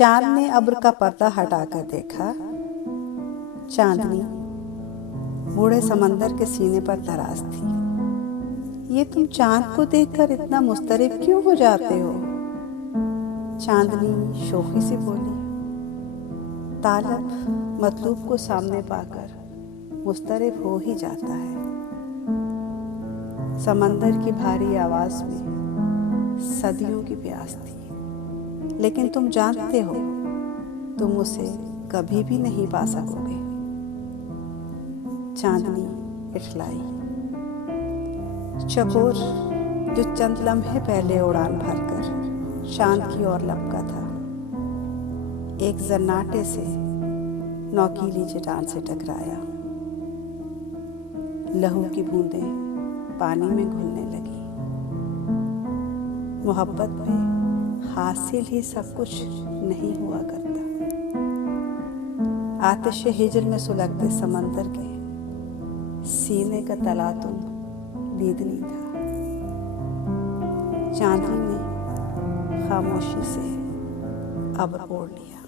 चांद ने अब्र का पर्दा हटाकर देखा। चांदनी बूढ़े समंदर के सीने पर दराज थी। ये तुम चांद को देखकर इतना मुस्तरिब क्यों हो जाते हो? चांदनी शोखी से बोली। तालब मतलूब को सामने पाकर मुस्तरिब हो ही जाता है। समंदर की भारी आवाज में सदियों की प्यास थी, लेकिन तुम जानते हो तुम उसे कभी भी नहीं पा सकोगे। चांदनी इठलाई। चकोर जो चंद लम्हे पहले उड़ान भरकर चांद की ओर लपका था, एक जन्नाटे से नौकीली चट्टान से टकराया। लहू की बूंदें पानी में घुलने लगी। मोहब्बत में हासिल ही सब कुछ नहीं हुआ करता। आतिश हिजर में सुलगते समंदर के सीने का तलातुम बेदनी था। चांदनी ने खामोशी से अब्र ओढ़ लिया।